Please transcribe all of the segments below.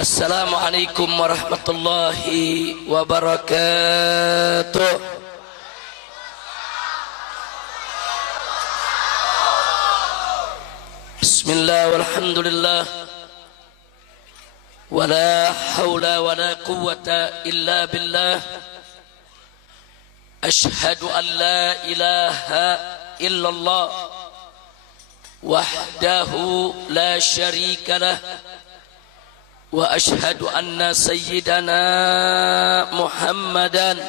Assalamualaikum warahmatullahi wabarakatuh. Bismillah walhamdulillah wala hawla wala quwwata illa billah. Ashhadu an la ilaha illallah wahdahu la syarika lah. Wa ashhadu anna sayyidana Muhammadan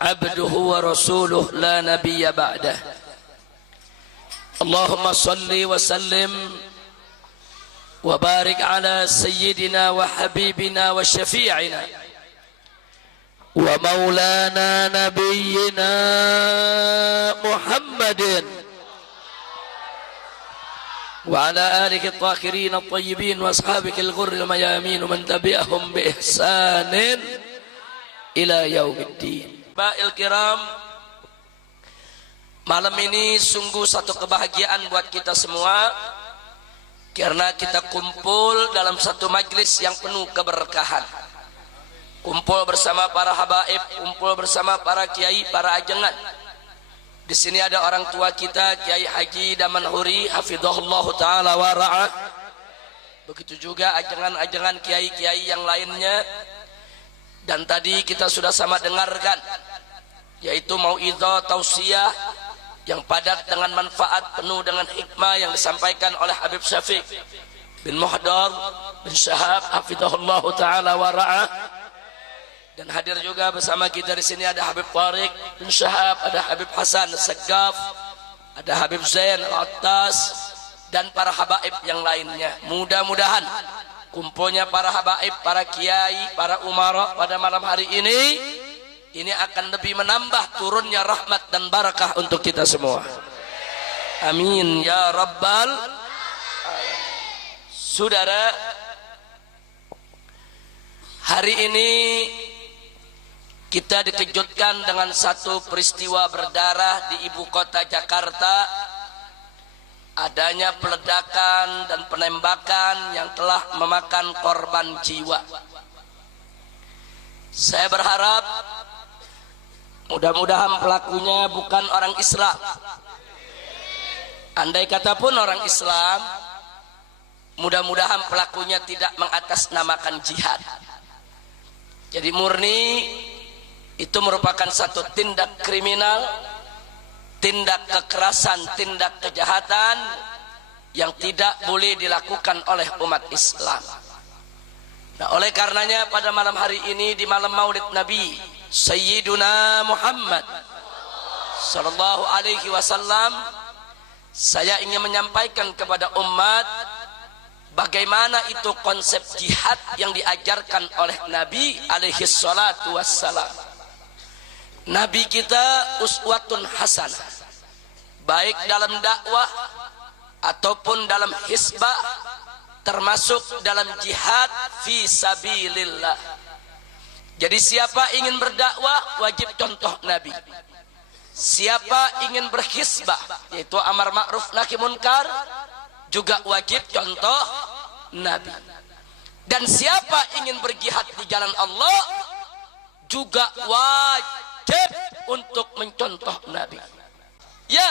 abduhu wa rasuluh la nabiyya ba'dah. Allahumma salli wa sallim wa barik ala sayyidina wa habibina wa syafi'ina wa maulana nabiyyina Muhammadin وعلى آله الطاهرين الطيبين وأصحابه الغر الميامين ومن تبعهم بإحسان إلى يوم الدين. Baik kiram, malam ini sungguh satu kebahagiaan buat kita semua karena kita kumpul dalam satu majlis yang penuh keberkahan. Kumpul bersama para habaib, kumpul bersama para kiai, para ajengan. Di sini ada orang tua kita Kiai Haji Damanhuri hafizahullah taala wa ra'ah. Begitu juga ajengan-ajengan kiai-kiai yang lainnya. Dan tadi kita sudah sama dengarkan yaitu mau'izah tausiah yang padat dengan manfaat, penuh dengan hikmah yang disampaikan oleh Habib Syafiq bin Muhdar bin Syahab hafizahullah taala wa ra'ah. Dan hadir juga bersama kita di sini ada Habib Tariq bin Syahab, ada Habib Hasan Segaf, ada Habib Zain Al-Attas dan para habaib yang lainnya. Mudah-mudahan kumpulnya para habaib, para kiai, para umara pada malam hari ini akan lebih menambah turunnya rahmat dan barakah untuk kita semua. Amin ya rabbal alamin. Saudara, hari ini kita dikejutkan dengan satu peristiwa berdarah di ibu kota Jakarta. Adanya peledakan dan penembakan yang telah memakan korban jiwa. Saya berharap mudah-mudahan pelakunya bukan orang Islam. Andai kata pun orang Islam, mudah-mudahan pelakunya tidak mengatasnamakan jihad. Jadi murni itu merupakan satu tindak kriminal, tindak kekerasan, tindak kejahatan yang tidak boleh dilakukan oleh umat Islam. Nah, oleh karenanya pada malam hari ini di malam Maulid Nabi Sayyiduna Muhammad sallallahu alaihi wasallam, saya ingin menyampaikan kepada umat bagaimana itu konsep jihad yang diajarkan oleh Nabi alaihi salatu wassalam. Nabi kita uswatun hasanah, baik dalam dakwah ataupun dalam hisbah, termasuk dalam jihad fi sabilillah. Jadi siapa ingin berdakwah wajib contoh Nabi. Siapa ingin berhisbah yaitu amar ma'ruf nahi munkar juga wajib contoh Nabi. Dan siapa ingin berjihad di jalan Allah juga wajib untuk mencontoh Nabi. Ya,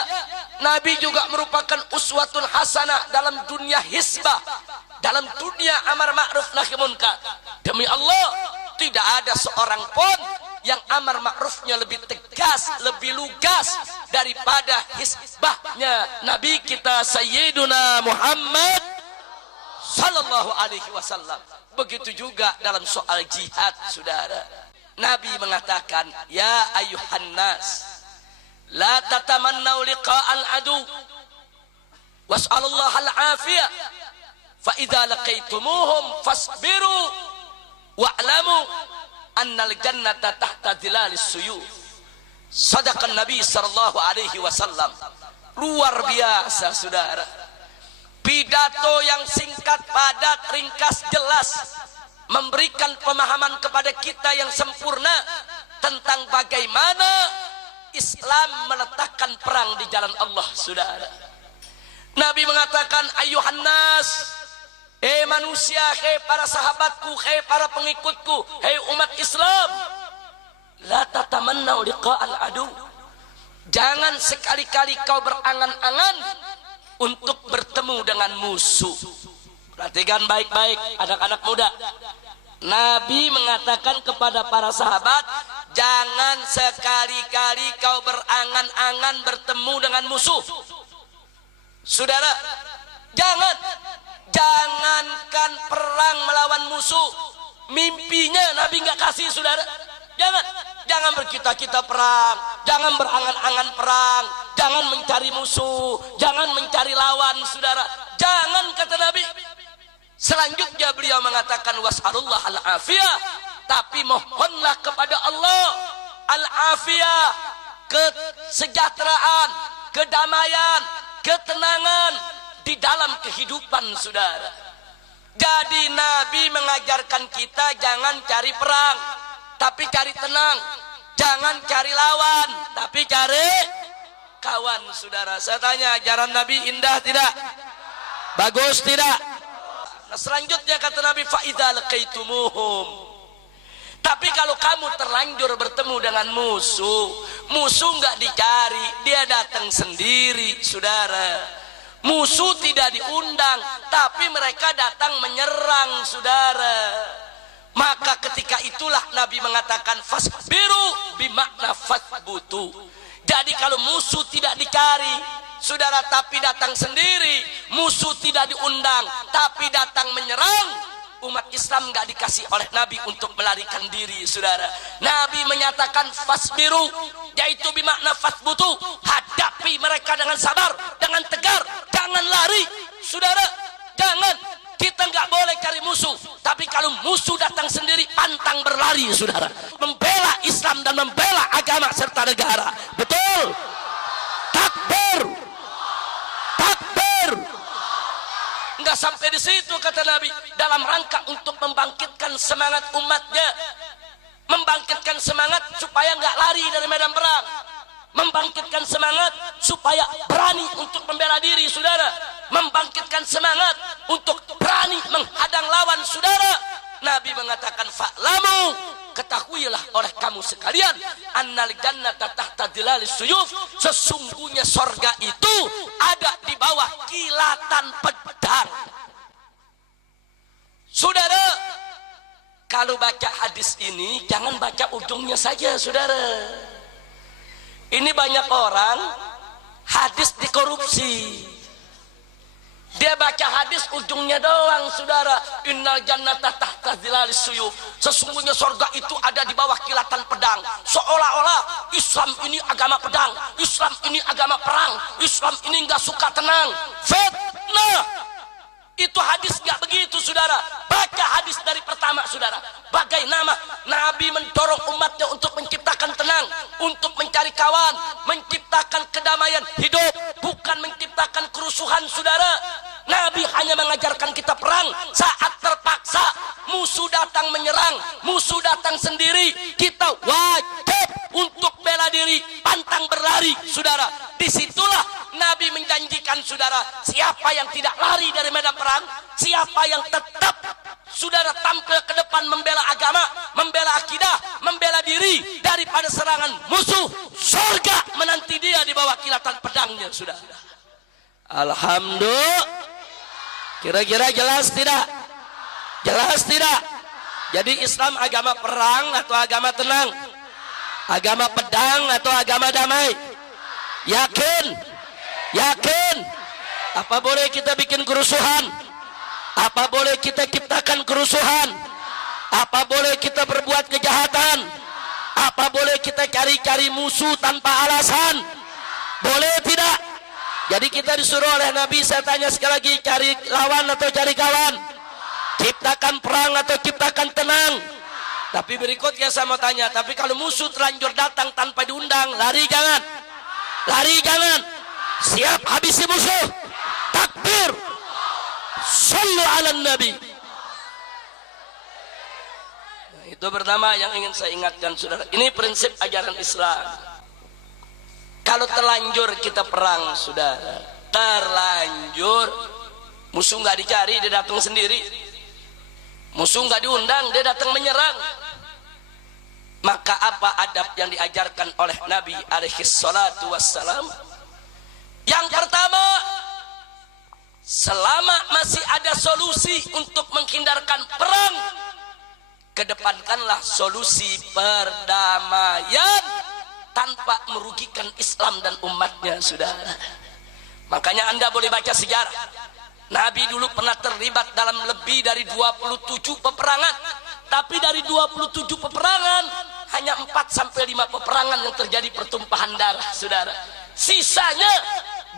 Nabi juga merupakan uswatun hasanah dalam dunia hisbah, dalam dunia amar ma'ruf nahi munkar. Demi Allah, tidak ada seorang pun yang amar ma'rufnya lebih tegas, lebih lugas daripada hisbahnya Nabi kita Sayyiduna Muhammad sallallahu alaihi wasallam. Begitu juga dalam soal jihad, saudara. Nabi mengatakan, ya ayuhan nas, la tatamannau liqa'al adu was'alullaha al-afiyah fa idza laqaitumuhum fasbiru wa'lamu annal jannata tahta dhilalis suyuf. Sadaqan Nabi sallallahu alaihi wasallam. Luar biasa, saudara. Pidato yang singkat, padat, ringkas, jelas, memberikan pemahaman kepada kita yang sempurna tentang bagaimana Islam meletakkan perang di jalan Allah, saudara. Nabi mengatakan, ayuhan nas, Manusia, para sahabatku, para pengikutku, umat Islam, la tatamannau liqa'al adu. Jangan sekali-kali kau berangan-angan untuk bertemu dengan musuh. Perhatikan baik-baik anak-anak muda. Nabi mengatakan kepada para sahabat, jangan sekali-kali kau berangan-angan bertemu dengan musuh. Saudara, jangankan perang melawan musuh, mimpinya Nabi nggak kasih, saudara. Jangan berkita-kita perang, jangan berangan-angan perang, jangan mencari musuh, jangan mencari lawan, saudara. Jangan, kata Nabi. Selanjutnya beliau mengatakan was'alullah al-afiyah, tapi mohonlah kepada Allah al-afiyah, kesejahteraan, kedamaian, ketenangan di dalam kehidupan, saudara. Jadi Nabi mengajarkan kita jangan cari perang, tapi cari tenang. Jangan cari lawan, tapi cari kawan, saudara. Saya tanya, ajaran Nabi indah tidak? Bagus tidak? Nah, selanjutnya kata Nabi, fa'idha laqaitumuhum. Tapi kalau kamu terlanjur bertemu dengan musuh nggak dicari, dia datang sendiri, saudara. Musuh tidak diundang, tapi mereka datang menyerang, saudara. Maka ketika itulah Nabi mengatakan fasbiru bimakna fasbutu. Jadi kalau musuh tidak dicari, saudara, tapi datang sendiri, musuh tidak diundang tapi datang menyerang, umat Islam nggak dikasih oleh Nabi untuk melarikan diri, saudara. Nabi menyatakan fasbiru, yaitu bimakna fasbutu, hadapi mereka dengan sabar, dengan tegar, jangan lari, saudara. Jangan. Kita nggak boleh cari musuh, tapi kalau musuh datang sendiri, pantang berlari, saudara. Membela Islam dan membela agama serta negara. Betul? Takbir, takbir. Nggak sampai di situ, kata Nabi, dalam rangka untuk membangkitkan semangat umatnya, membangkitkan semangat supaya nggak lari dari medan perang, membangkitkan semangat supaya berani untuk membela diri, saudara. Membangkitkan semangat untuk berani menghadang lawan, saudara. Nabi mengatakan fa'lamu, ketahuilah oleh kamu sekalian, annal jannata tahta dhilalis suyuf, sesungguhnya sorga itu ada di bawah kilatan pedang. Saudara, kalau baca hadis ini jangan baca ujungnya saja, saudara. Ini banyak orang hadis dikorupsi. Dia baca hadis ujungnya doang, saudara. Innal jannata tahta dhilalis suyuf, sesungguhnya sorga itu ada di bawah kilatan pedang. Seolah-olah Islam ini agama pedang, Islam ini agama perang, Islam ini nggak suka tenang. Fitnah. Itu hadis nggak begitu, saudara. Baca hadis dari pertama, saudara. Bagaimana Nabi mendorong umatnya untuk menciptakan tenang, untuk mencari kawan, menciptakan kedamaian hidup, bukan menciptakan kerusuhan, saudara. Nabi hanya mengajarkan kita perang saat terpaksa, musuh datang menyerang, musuh datang sendiri, kita wajib untuk bela diri, pantang berlari, saudara. Disitulah Nabi menjanjikan, saudara, siapa yang tidak lari dari medan perang, siapa yang tetap, saudara, tampil ke depan membela agama, membela akidah, membela diri daripada serangan musuh, surga menanti dia di bawah kilatan pedangnya, saudara. Alhamdulillah. Kira-kira jelas tidak? Jelas tidak? Jadi Islam agama perang atau agama tenang? Agama pedang atau agama damai? Yakin? Yakin? Apa boleh kita bikin kerusuhan? Apa boleh kita ciptakan kerusuhan? Apa boleh kita berbuat kejahatan? Apa boleh kita cari-cari musuh tanpa alasan? Boleh tidak? Jadi kita disuruh oleh Nabi, saya tanya sekali lagi, cari lawan atau cari kawan? Ciptakan perang atau ciptakan tenang? Tapi berikutnya saya mau tanya, tapi kalau musuh terlanjur datang tanpa diundang, lari jangan? Lari jangan? Siap habisi musuh? Takbir! Sallu ala Nabi. Nah, itu pertama yang ingin saya ingatkan, saudara. Ini prinsip ajaran Islam. Kalau terlanjur kita perang, saudara, terlanjur, Musuh nggak dicari, dia datang sendiri. Musuh nggak diundang, dia datang menyerang. Maka apa adab yang diajarkan oleh Nabi alaihi salatu wassalam? Yang pertama, selama masih ada solusi untuk menghindarkan perang, kedepankanlah solusi perdamaian tanpa merugikan Islam dan umatnya, saudara. Makanya Anda boleh baca sejarah. Nabi dulu pernah terlibat dalam lebih dari 27 peperangan. Tapi dari 27 peperangan, hanya 4 sampai 5 peperangan yang terjadi pertumpahan darah, saudara. Sisanya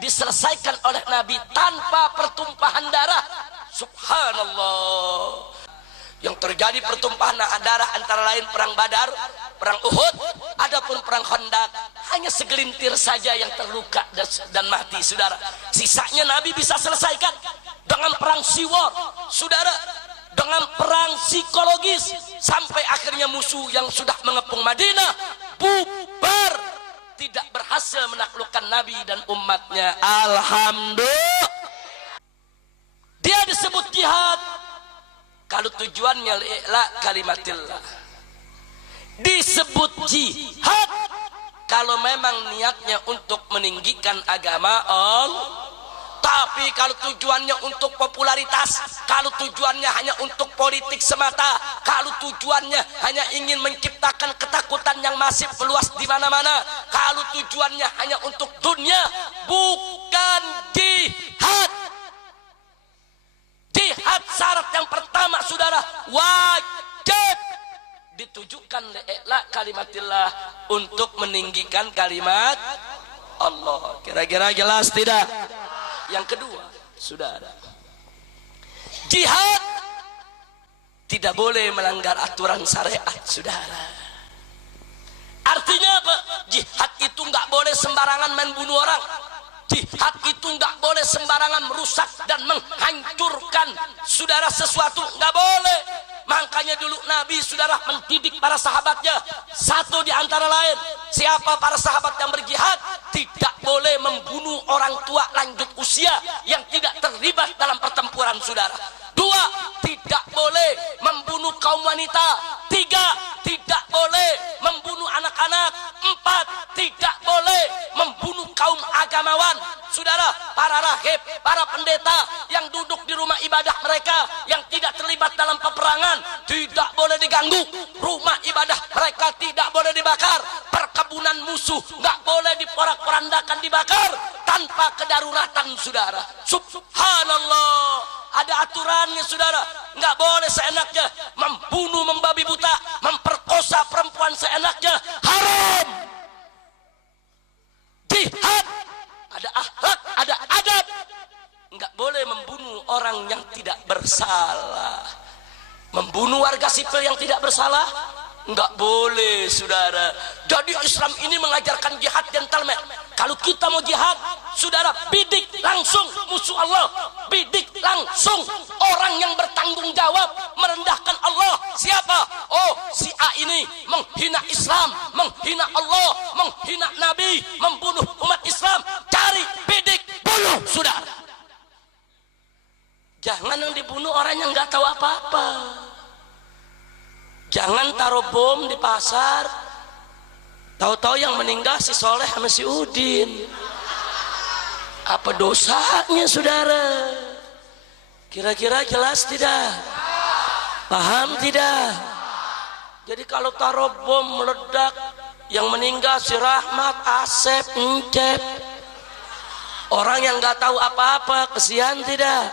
diselesaikan oleh Nabi tanpa pertumpahan darah. Subhanallah. Yang terjadi pertumpahan darah antara lain perang Badar, perang Uhud, adapun perang Khandaq hanya segelintir saja yang terluka dan mati, saudara. Sisanya Nabi bisa selesaikan dengan perang Siwar, saudara, dengan perang psikologis, sampai akhirnya musuh yang sudah mengepung Madinah bubar, tidak berhasil menaklukkan Nabi dan umatnya. Alhamdulillah. Dia disebut jihad kalau tujuannya li'la kalimatillah. Disebut jihad kalau memang niatnya untuk meninggikan agama Allah. Tapi kalau tujuannya untuk popularitas, kalau tujuannya hanya untuk politik semata, kalau tujuannya hanya ingin menciptakan ketakutan yang masif meluas di mana-mana, kalau tujuannya hanya untuk dunia, bukan jihad. Jihad syarat yang pertama, saudara, wajib ditujukan li'la kalimatillah, untuk meninggikan kalimat Allah. Kira-kira jelas tidak? Yang kedua, saudara, jihad tidak boleh melanggar aturan syariat, saudara. Artinya apa? Jihad itu nggak boleh sembarangan main bunuh orang. Jihad itu nggak boleh sembarangan merusak dan menghancurkan, saudara, sesuatu, nggak boleh. Makanya dulu Nabi, saudara, mendidik para sahabatnya. Satu di antara lain, siapa para sahabat yang berjihad tidak boleh membunuh orang tua lanjut usia yang tidak terlibat dalam pertempuran, saudara. Dua, tidak boleh membunuh kaum wanita. Tiga, tidak boleh membunuh anak-anak. Empat, tidak boleh membunuh kaum agamawan, saudara, para rahib, para pendeta yang duduk di rumah ibadah mereka yang tidak terlibat dalam peperangan tidak boleh diganggu. Rumah ibadah mereka tidak boleh dibakar. Perkebunan musuh nggak boleh diporak-porandakan dibakar tanpa kedaruratan, saudara. Subhanallah. Ada aturannya, saudara. Nggak boleh seenaknya membunuh, membabi buta, memperkosa perempuan seenaknya. Haram. Jihad ada akhlak, ada adab. Nggak boleh membunuh orang yang tidak bersalah. Membunuh warga sipil yang tidak bersalah nggak boleh, saudara. Jadi Islam ini mengajarkan jihad gentleman. Kalau kita mau jihad, saudara, bidik langsung musuh Allah, bidik langsung orang yang bertanggung jawab merendahkan Allah. Siapa? Oh, si A ini menghina Islam, menghina Allah, menghina Nabi, membunuh umat Islam. Cari, bidik, bunuh, saudara. Jangan yang dibunuh orang yang nggak tahu apa-apa. Jangan taruh bom di pasar, tahu-tahu yang meninggal si Soleh sama si Udin. Apa dosanya, saudara? Kira-kira jelas tidak? Paham tidak? Jadi kalau taruh bom meledak, yang meninggal si Rahmat, Asep, Encep, orang yang nggak tahu apa-apa, kesian tidak?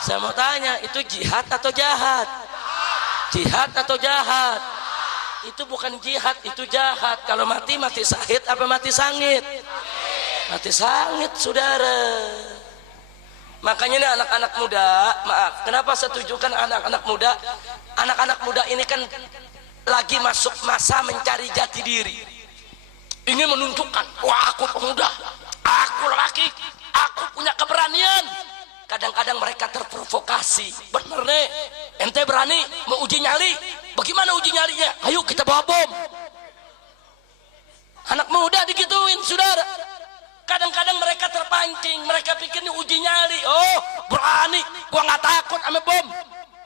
Saya mau tanya, itu jihad atau jahat? Jihad atau jahat? Itu bukan jihad, itu jahat. Kalau mati, mati syahid apa mati sangit? Mati sangit, saudara. Makanya ini anak-anak muda, maaf, kenapa saya tujukan anak-anak muda? Anak-anak muda ini kan lagi masuk masa mencari jati diri. Ingin menunjukkan, wah, aku pemuda, aku lelaki, aku punya keberanian. Kadang-kadang mereka terprovokasi. Bener nih, ente berani mau uji nyali? Bagaimana uji nyalinya? Ayo kita bawa bom. Anak muda digituin, saudara. Kadang-kadang mereka terpancing, mereka pikir ini uji nyali. Oh, berani, gua nggak takut sama bom.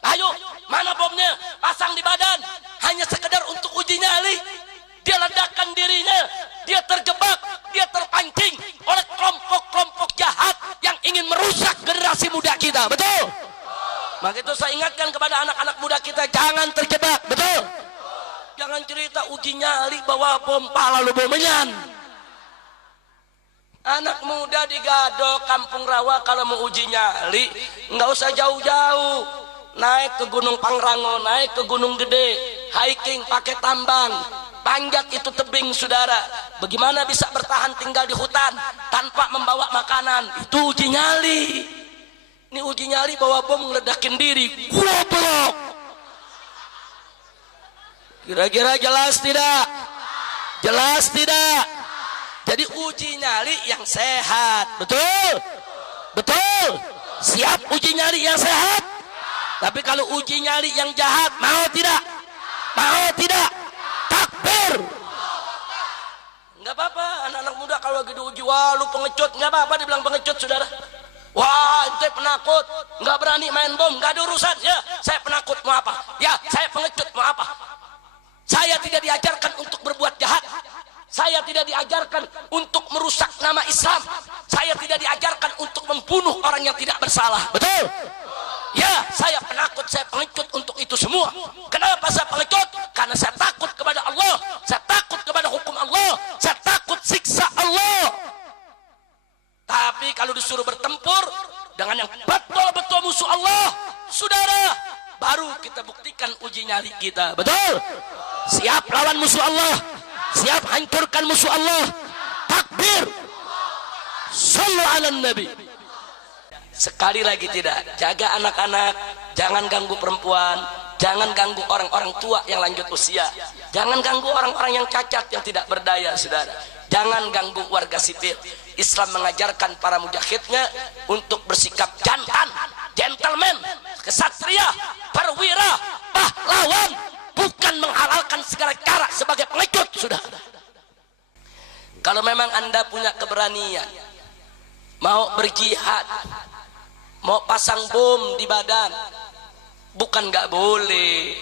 Ayo, mana bomnya? Pasang di badan. Hanya sekedar untuk uji nyali. Dia ledakan dirinya, dia terjebak, dia terpancing oleh kelompok-kelompok jahat yang ingin merusak generasi muda kita. Betul? Maka itu saya ingatkan kepada anak-anak muda kita, jangan terjebak. Betul? Jangan cerita uji nyali bawa bom, pala lu bomenyan. Anak muda di Gadok, Kampung Rawa, kalau mau uji nyali nggak usah jauh-jauh, naik ke Gunung Pangrango, naik ke Gunung Gede, hiking pakai tambang, panjat itu tebing, saudara. Bagaimana bisa bertahan tinggal di hutan tanpa membawa makanan? Itu uji nyali. Ini uji nyali bawa bom ngeledakin diri, goblok. Kira-kira jelas tidak? Jelas tidak? Jadi uji nyali yang sehat. Betul? Betul? Siap uji nyali yang sehat? Tapi kalau uji nyali yang jahat, mau tidak? Mau tidak? Takbir. Enggak apa-apa, anak-anak muda kalau lagi diuji, wah lu pengecut, enggak apa-apa dibilang pengecut, saudara. Wah, ente penakut, enggak berani main bom, enggak ada urusan. Ya, saya penakut, mau apa? Ya, saya pengecut, mau apa? Saya tidak diajarkan untuk berbuat jahat. Saya tidak diajarkan untuk merusak nama Islam. Saya tidak diajarkan untuk membunuh orang yang tidak bersalah. Betul? Ya, saya penakut, saya pengecut untuk itu semua. Kenapa saya pengecut? Karena saya takut kepada Allah. Saya takut kepada hukum Allah. Saya takut siksa Allah. Tapi kalau disuruh bertempur dengan yang betul-betul musuh Allah, saudara, baru kita buktikan uji nyali kita. Betul? Siap lawan musuh Allah. Siap hancurkan musuh Allah. Takbir. Sallu ala Nabi. Sekali lagi tidak, jaga anak-anak, jangan ganggu perempuan, jangan ganggu orang-orang tua yang lanjut usia, jangan ganggu orang-orang yang cacat yang tidak berdaya, saudara. Jangan ganggu warga sipil. Islam mengajarkan para mujahidnya untuk bersikap jantan, gentleman, kesatria, perwira, pahlawan, bukan menghalalkan segala cara sebagai pengecut, sudah. Kalau memang Anda punya keberanian mau berjihad, mau pasang bom di badan, bukan nggak boleh,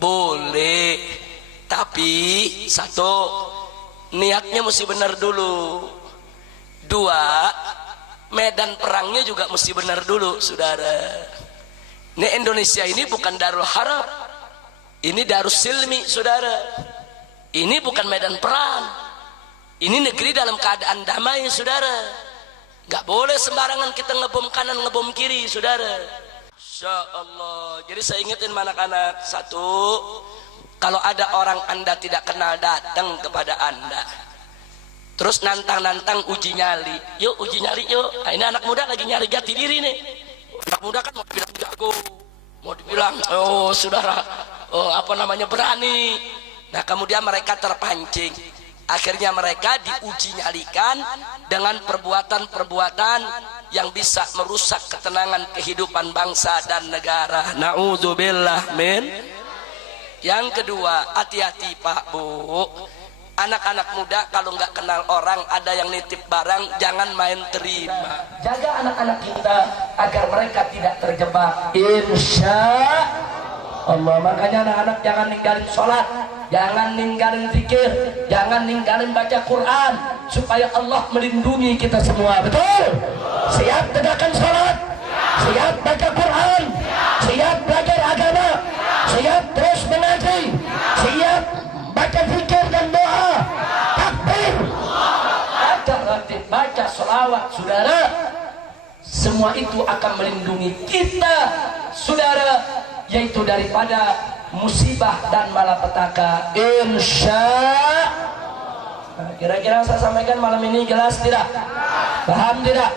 boleh, tapi satu, niatnya mesti benar dulu. Dua, medan perangnya juga mesti benar dulu, saudara. Ini Indonesia ini bukan Darul Harb, ini Darus Silmi, saudara. Ini bukan medan perang. Ini negeri dalam keadaan damai, saudara. Gak boleh sembarangan kita ngebom kanan, ngebom kiri, saudara. Insya Allah. Jadi saya ingetin anak-anak, satu, kalau ada orang Anda tidak kenal datang kepada Anda, terus nantang-nantang uji nyali, yuk uji nyali yuk. Nah, ini anak muda lagi nyari jati diri nih. Anak muda kan mau dibilang jago, mau dibilang oh saudara, oh apa namanya, berani. Nah kemudian mereka terpancing, akhirnya mereka diuji nyalikan dengan perbuatan-perbuatan yang bisa merusak ketenangan kehidupan bangsa dan negara. Na'udzubillah min. Yang kedua, hati-hati Pak Bu, anak-anak muda kalau nggak kenal orang, ada yang nitip barang, jangan main terima. Jaga anak-anak kita agar mereka tidak terjebak, insya Allah. Makanya anak-anak jangan ninggalin sholat, jangan ninggalin zikir, jangan ninggalin baca Quran, supaya Allah melindungi kita semua. Betul? Siap tegakkan sholat, siap baca Quran, siap belajar agama, siap terus mengaji, siap baca zikir dan doa, takbir, baca ratib, baca sholawat, saudara. Semua itu akan melindungi kita, saudara, yaitu daripada musibah dan malapetaka, insya. Kira-kira saya sampaikan malam ini jelas tidak? Paham tidak?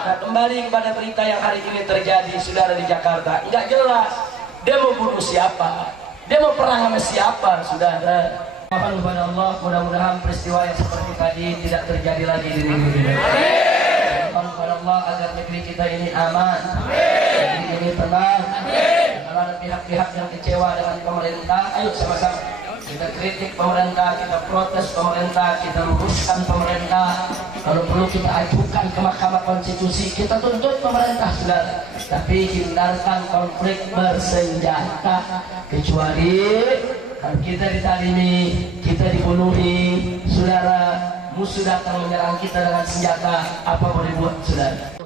Nah, kembali kepada berita yang hari ini terjadi, saudara, di Jakarta. Enggak jelas dia mau bunuh siapa, dia mau perang sama siapa, saudara. Mohon kepada Allah, mudah-mudahan peristiwa yang seperti tadi tidak terjadi lagi di negeri ini. Mohon kepada Allah agar negeri kita ini aman, negeri ini tenang. Kalau ada pihak-pihak yang kecewa dengan pemerintah, ayo sama-sama Kita kritik pemerintah, kita protes pemerintah, kita luruskan pemerintah. Kalau perlu kita ajukan ke Mahkamah Konstitusi, kita tuntut pemerintah, saudara. Tapi hindarkan konflik bersenjata. Kecuali kalau kita ditalimi, kita dibunuhi, saudara, musuh datang menyerang kita dengan senjata, apa boleh buat, saudara?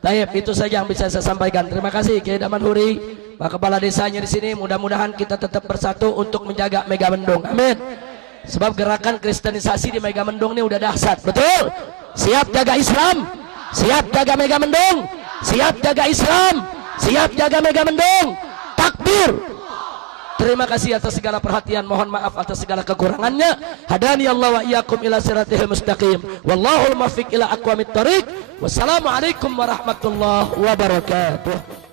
Taib, itu saja yang bisa saya sampaikan. Terima kasih Kiai Daman Huri, Pak Kepala Desanya di sini. Mudah-mudahan kita tetap bersatu untuk menjaga Megamendung. Amin. Sebab gerakan kristenisasi di Megamendung ini udah dahsyat, betul? Siap jaga Islam, siap jaga Megamendung, siap jaga Islam, siap jaga Megamendung. Takbir. Terima kasih atas segala perhatian. Mohon maaf atas segala kekurangannya. Hadani Allah wa iyyakum ila siratil mustaqim. Wallahul muwaffiq ila aqwamit thoriq. Wassalamualaikum warahmatullahi wabarakatuh.